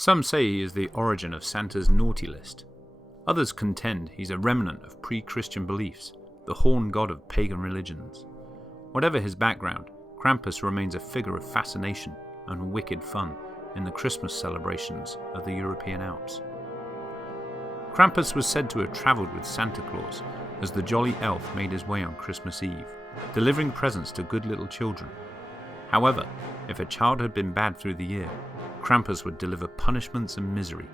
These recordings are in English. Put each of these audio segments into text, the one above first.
Some say he is the origin of Santa's naughty list. Others contend he's a remnant of pre-Christian beliefs, the horn god of pagan religions. Whatever his background, Krampus remains a figure of fascination and wicked fun in the Christmas celebrations of the European Alps. Krampus was said to have travelled with Santa Claus as the jolly elf made his way on Christmas Eve, delivering presents to good little children. However, if a child had been bad through the year, Krampus would deliver punishments and misery,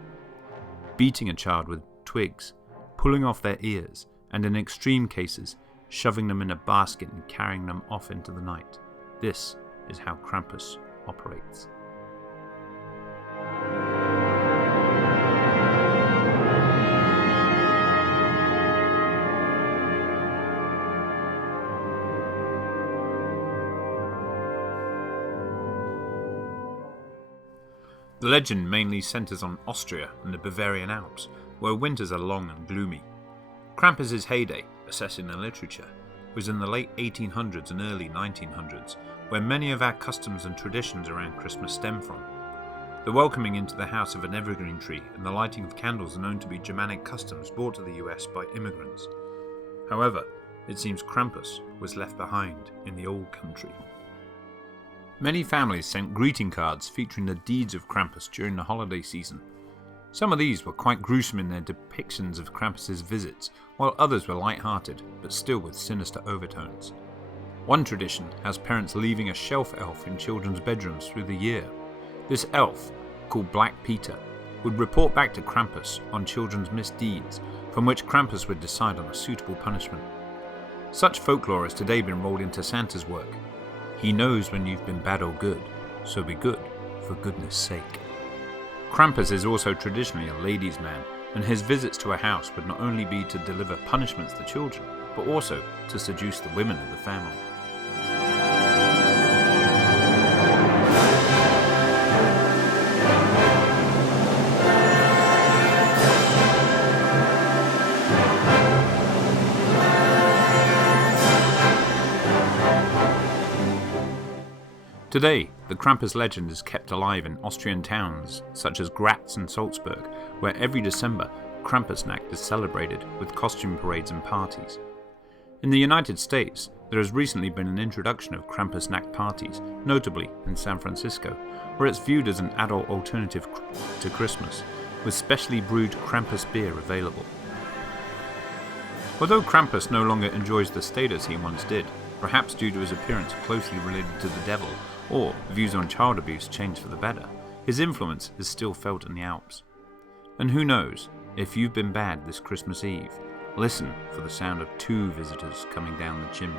beating a child with twigs, pulling off their ears, and in extreme cases, shoving them in a basket and carrying them off into the night. This is how Krampus operates. The legend mainly centres on Austria and the Bavarian Alps, where winters are long and gloomy. Krampus's heyday, assessing the literature, was in the late 1800s and early 1900s, where many of our customs and traditions around Christmas stem from. The welcoming into the house of an evergreen tree and the lighting of candles are known to be Germanic customs brought to the US by immigrants. However, it seems Krampus was left behind in the old country. Many families sent greeting cards featuring the deeds of Krampus during the holiday season. Some of these were quite gruesome in their depictions of Krampus's visits, while others were light-hearted, but still with sinister overtones. One tradition has parents leaving a shelf elf in children's bedrooms through the year. This elf, called Black Peter, would report back to Krampus on children's misdeeds, from which Krampus would decide on a suitable punishment. Such folklore has today been rolled into Santa's work. He knows when you've been bad or good, so be good, for goodness sake. Krampus is also traditionally a ladies' man, and his visits to a house would not only be to deliver punishments to children, but also to seduce the women of the family. Today, the Krampus legend is kept alive in Austrian towns such as Graz and Salzburg, where every December, Krampusnacht is celebrated with costume parades and parties. In the United States, there has recently been an introduction of Krampusnacht parties, notably in San Francisco, where it's viewed as an adult alternative to Christmas, with specially brewed Krampus beer available. Although Krampus no longer enjoys the status he once did, perhaps due to his appearance closely related to the devil, or views on child abuse changed for the better, his influence is still felt in the Alps. And who knows, if you've been bad this Christmas Eve, listen for the sound of 2 visitors coming down the chimney.